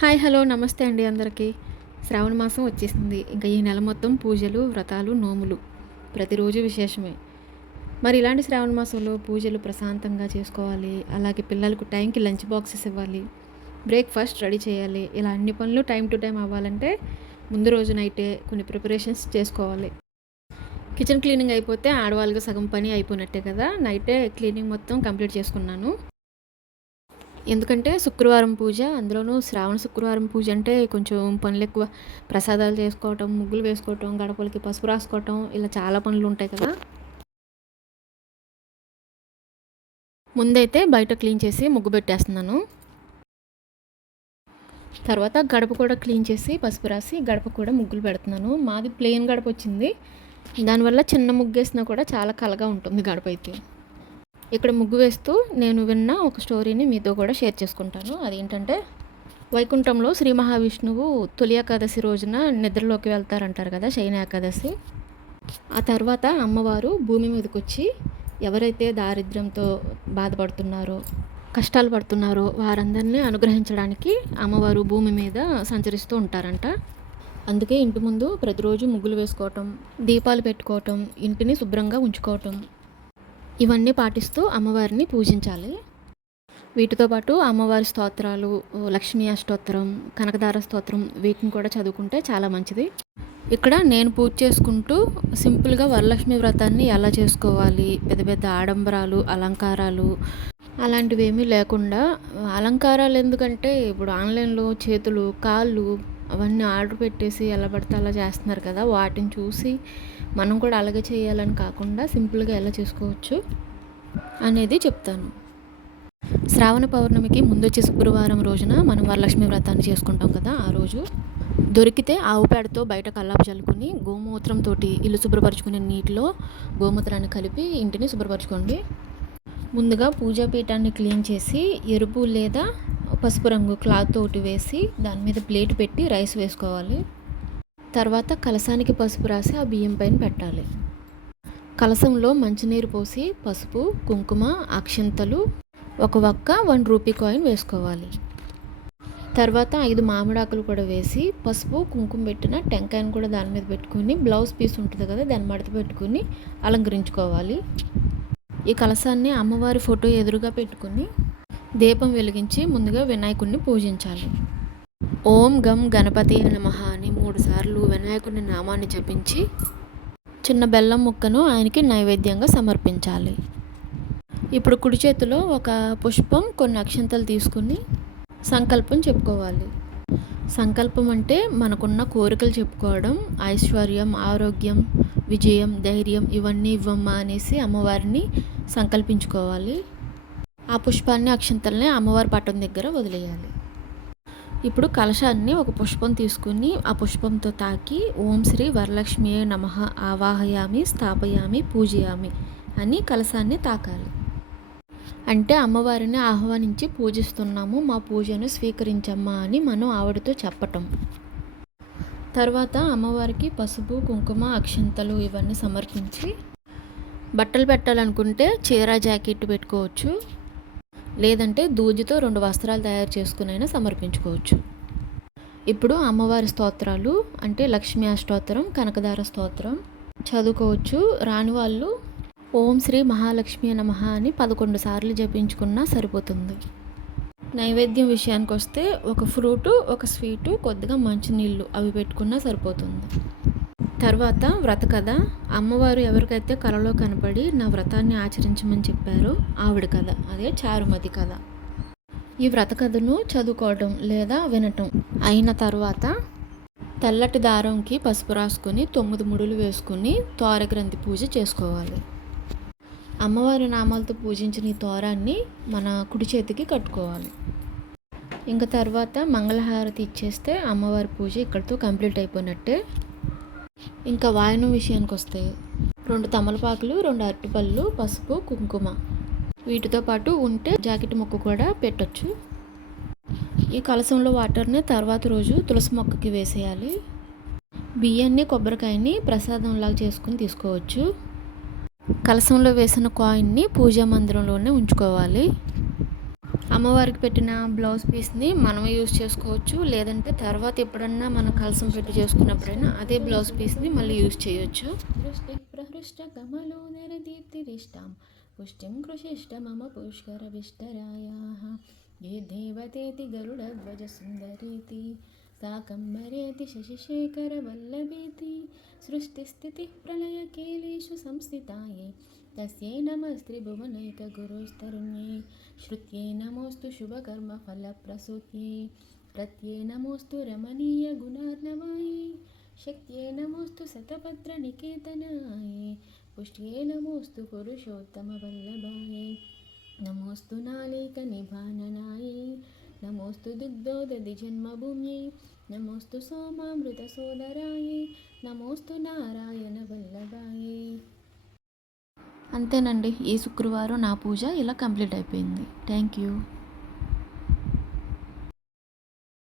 Hi hello నమస్తే అండి అందరికీ. శ్రావణ మాసం వచ్చేసింది. ఇంకా ఈ నెల మొత్తం పూజలు, వ్రతాలు, నోములు ప్రతిరోజు విశేషమే. మరి ఇలాంటి శ్రావణ మాసంలో పూజలు ప్రశాంతంగా చేసుకోవాలి. అలాగే పిల్లలకు టైంకి లంచ్ బాక్సెస్ ఇవ్వాలి, బ్రేక్ఫాస్ట్ రెడీ చేయాలి. ఇలా అన్ని పనులు టైం టు టైం అవ్వాలంటే ముందు రోజు నైటే కొన్ని ప్రిపరేషన్స్ చేసుకోవాలి. కిచెన్ క్లీనింగ్ అయిపోతే ఆడవాళ్ళకి సగం పని అయిపోయినట్టే కదా. నైటే క్లీనింగ్ మొత్తం కంప్లీట్ చేసుకున్నాను. ఎందుకంటే శుక్రవారం పూజ, అందులోనూ శ్రావణ శుక్రవారం పూజ అంటే కొంచెం పనులు ఎక్కువ. ప్రసాదాలు చేసుకోవటం, ముగ్గులు వేసుకోవటం, గడపలకి పసుపు రాసుకోవటం, ఇలా చాలా పనులు ఉంటాయి కదా. ముందైతే బయట క్లీన్ చేసి ముగ్గు పెట్టేస్తున్నాను. తర్వాత గడప కూడా క్లీన్ చేసి పసుపు రాసి గడప కూడా ముగ్గులు పెడుతున్నాను. మాది ప్లెయిన్ గడప వచ్చింది. దానివల్ల చిన్న ముగ్గు వేసినా కూడా చాలా కలగా ఉంటుంది గడప అయితే. ఇక్కడ ముగ్గు వేస్తూ నేను విన్న ఒక స్టోరీని మీతో కూడా షేర్ చేసుకుంటాను. అదేంటంటే, వైకుంఠంలో శ్రీ మహావిష్ణువు తొలి ఏకాదశి రోజున నిద్రలోకి వెళ్తారంటారు కదా, శయన ఏకాదశి. ఆ తర్వాత అమ్మవారు భూమి మీదకి వచ్చి ఎవరైతే దారిద్ర్యంతో బాధపడుతున్నారో, కష్టాలు పడుతున్నారో వారందరినీ అనుగ్రహించడానికి అమ్మవారు భూమి మీద సంచరిస్తూ ఉంటారంట. అందుకే ఇంటి ముందు ప్రతిరోజు ముగ్గులు వేసుకోవటం, దీపాలు పెట్టుకోవటం, ఇంటిని శుభ్రంగా ఉంచుకోవటం, ఇవన్నీ పాటిస్తూ అమ్మవారిని పూజించాలి. వీటితో పాటు అమ్మవారి స్తోత్రాలు, లక్ష్మీ అష్టోత్తరం, కనకదార స్తోత్రం, వీటిని కూడా చదువుకుంటే చాలా మంచిది. ఇక్కడ నేను పూజ చేసుకుంటూ సింపుల్గా వరలక్ష్మి వ్రతాన్ని ఎలా చేసుకోవాలి, పెద్ద పెద్ద ఆడంబరాలు, అలంకారాలు అలాంటివి ఏమీ లేకుండా. అలంకారాలు ఎందుకంటే ఇప్పుడు ఆన్లైన్లో చేతులు, కాళ్ళు అవన్నీ ఆర్డర్ పెట్టేసి ఎలా పడితే అలా చేస్తున్నారు కదా. వాటిని చూసి మనం కూడా అలాగే చేయాలని కాకుండా సింపుల్గా ఎలా చేసుకోవచ్చు అనేది చెప్తాను. శ్రావణ పౌర్ణమికి ముందొచ్చే శుక్రవారం రోజున మనం వరలక్ష్మి వ్రతాన్ని చేసుకుంటాం కదా. ఆ రోజు దొరికితే ఆవు పేడతో బయట కల్లాపు చల్లుకొని గోమూత్రంతో ఇల్లు శుభ్రపరచుకునే నీటిలో గోమూత్రాన్ని కలిపి ఇంటిని శుభ్రపరచుకోండి. ముందుగా పూజాపీఠాన్ని క్లీన్ చేసి ఎరుపు లేదా పసుపు రంగు క్లాత్ తోటి వేసి దాని మీద ప్లేట్ పెట్టి రైస్ వేసుకోవాలి. తర్వాత కలసానికి పసుపు రాసి ఆ బియ్యం పైన పెట్టాలి. కలసంలో మంచినీరు పోసి పసుపు, కుంకుమ, అక్షింతలు, ఒక వక్క 1 రూపీ కాయిన్ వేసుకోవాలి. తర్వాత 5 మామిడాకులు కూడా వేసి పసుపు, కుంకుమ పెట్టిన టెంకాయను కూడా దాని మీద పెట్టుకుని బ్లౌజ్ పీస్ ఉంటుంది కదా దాన్ని మడత పెట్టుకుని అలంకరించుకోవాలి. ఈ కలసాన్ని అమ్మవారి ఫోటో ఎదురుగా పెట్టుకుని దీపం వెలిగించి ముందుగా వినాయకుడిని పూజించాలి. ఓం గం గణపతి నమః అని 3 సార్లు వినాయకుడి నామాన్ని జపించి చిన్న బెల్లం ముక్కను ఆయనకి నైవేద్యంగా సమర్పించాలి. ఇప్పుడు కుడి చేతిలో ఒక పుష్పం, కొన్ని అక్షంతలు తీసుకుని సంకల్పం చెప్పుకోవాలి. సంకల్పం అంటే మనకున్న కోరికలు చెప్పుకోవడం. ఐశ్వర్యం, ఆరోగ్యం, విజయం, ధైర్యం ఇవన్నీ ఇవ్వమ్మా అనేసి అమ్మవారిని సంకల్పించుకోవాలి. ఆ పుష్పాన్ని, అక్షంతల్ని అమ్మవారి పట్టం దగ్గర వదిలేయాలి. ఇప్పుడు కలశాన్ని ఒక పుష్పం తీసుకుని ఆ పుష్పంతో తాకి ఓం శ్రీ వరలక్ష్మియే నమః ఆవాహయామి, స్థాపయామి, పూజయామి అని కలశాన్ని తాకాలి. అంటే అమ్మవారిని ఆహ్వానించి పూజిస్తున్నాము, మా పూజను స్వీకరించమ్మా అని మనం ఆవిడతో చెప్పటం. తర్వాత అమ్మవారికి పసుపు, కుంకుమ, అక్షంతలు ఇవన్నీ సమర్పించి బట్టలు పెట్టాలనుకుంటే చీర, జాకెట్ పెట్టుకోవచ్చు. లేదంటే దూజితో 2 వస్త్రాలు తయారు చేసుకునైనా సమర్పించుకోవచ్చు. ఇప్పుడు అమ్మవారి స్తోత్రాలు అంటే లక్ష్మీ అష్టోత్తరం, కనకదార స్తోత్రం చదువుకోవచ్చు. రాని వాళ్ళు ఓం శ్రీ మహాలక్ష్మి నమః అని 11 సార్లు జపించుకున్నా సరిపోతుంది. నైవేద్యం విషయానికి వస్తే ఒక ఫ్రూటు, ఒక స్వీటు, కొద్దిగా మంచినీళ్ళు అవి పెట్టుకున్నా సరిపోతుంది. తర్వాత వ్రత కథ. అమ్మవారు ఎవరికైతే కలలో కనపడి నా వ్రతాన్ని ఆచరించమని చెప్పారో ఆవిడ కథ, అదే చారుమతి కథ. ఈ వ్రత కథను చదువుకోవడం లేదా వినటం అయిన తర్వాత తెల్లటి దారంకి పసుపు రాసుకొని 9 ముడులు వేసుకుని తోరగ్రంథి పూజ చేసుకోవాలి. అమ్మవారి నామాలతో పూజించిన ఈ తోరాన్ని మన కుడి చేతికి కట్టుకోవాలి. ఇంకా తర్వాత మంగళహారతి ఇచ్చేస్తే అమ్మవారి పూజ ఇక్కడితో కంప్లీట్ అయిపోయినట్టే. ఇంకా వాయనం విషయానికి వస్తే 2 తమలపాకులు, 2 అరటిపళ్ళు, పసుపు, కుంకుమ వీటితో పాటు ఉంటే జాకెట్ ముక్క కూడా పెట్టొచ్చు. ఈ కలశంలో వాటర్ని తర్వాత రోజు తులసి మొక్కకి వేసేయాలి. బియ్యాన్ని, కొబ్బరికాయని ప్రసాదంలాగా చేసుకుని తీసుకోవచ్చు. కలశంలో వేసిన కాయిన్ని పూజా మందిరంలోనే ఉంచుకోవాలి. అమ్మవారికి పెట్టిన బ్లౌజ్ పీస్ని మనమే యూజ్ చేసుకోవచ్చు, లేదంటే తర్వాత ఎప్పుడన్నా మనం కలసం పెట్టి చేసుకున్నప్పుడైనా అదే బ్లౌజ్ పీస్ని మళ్ళీ యూజ్ చేయొచ్చు. దృష్టి ప్రహృష్ట కమలోదర దీప్తిరిష్టాం పుష్టిం కృషిష్ట మమ పుష్కర విష్టరాయాః ఏ దేవతేతి గరుడధ్వజ సుందరీతి సాకంబరేతి శశిశేఖర వల్లభీతి సృష్టిస్థితి ప్రళయ కేలేషు సంస్థితాయే తస్యై నమస్త్రిభువనైక గురుస్తరుణ్యై श्रुत्यै नमोऽस्तु शुभकर्मफलप्रसूत्यै प्रत्यै नमोऽस्तु रमणीयगुणार्णवायै शक्त्यै नमोऽस्तु शतपत्रनिकेतनायै पुष्ट्यै नमोऽस्तु पुरुषोत्तमवल्लभायै नमोऽस्तु नालीकनिभाननायै नमोऽस्तु दुग्धोदधिजन्मभूम्यै नमोऽस्तु सोमामृतसोदरायै नमोऽस्तु नारायणवल्लभायै. అంతేనండి, ఈ శుక్రవారం నా పూజ ఇలా కంప్లీట్ అయిపోయింది. Thank you.